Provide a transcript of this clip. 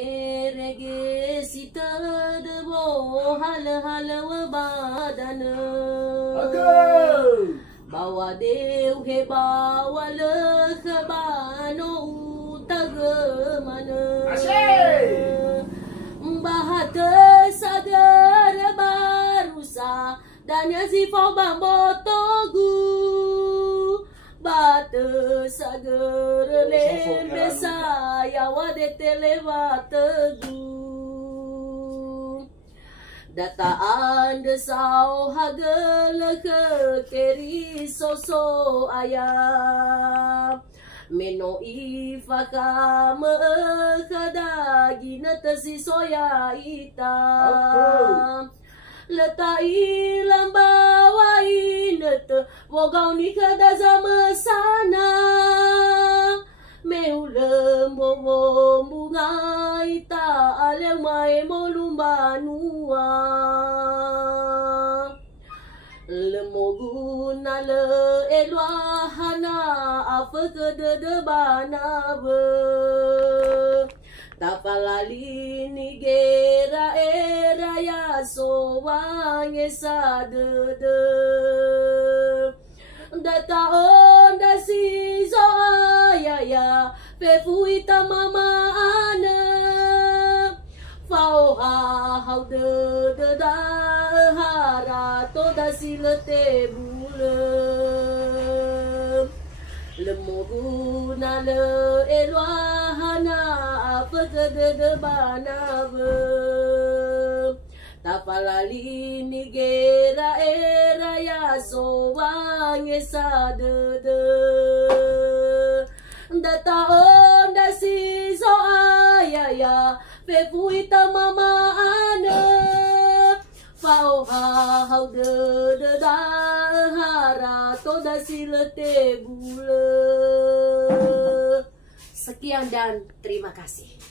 merege sita de bo hal badana bawa deu he bawa le kebano tagemana bahata sagar barusa dan yazifau bambotogu bate sagar lembesa yawadete levategu dataan desau hagel ke keri soso ayam meno ifaka me kadagina tesi soya ita letai lambawa inete wogau ni kada zama sana meulem bobo bunga ita ale mai molumbanua lemoguna le elwahana afeke de bana be tapalali nigera era ya so wange sadede data onda si zo ya pefuita mama ana fao hau de da hara toda silete bule lemoguna le elwahana afeke de bana be tapalali nigera era ya so wange sadede data onda si zo ya pefuita mama ana fao hau de da hara toda silete bule. Sekian dan terima kasih.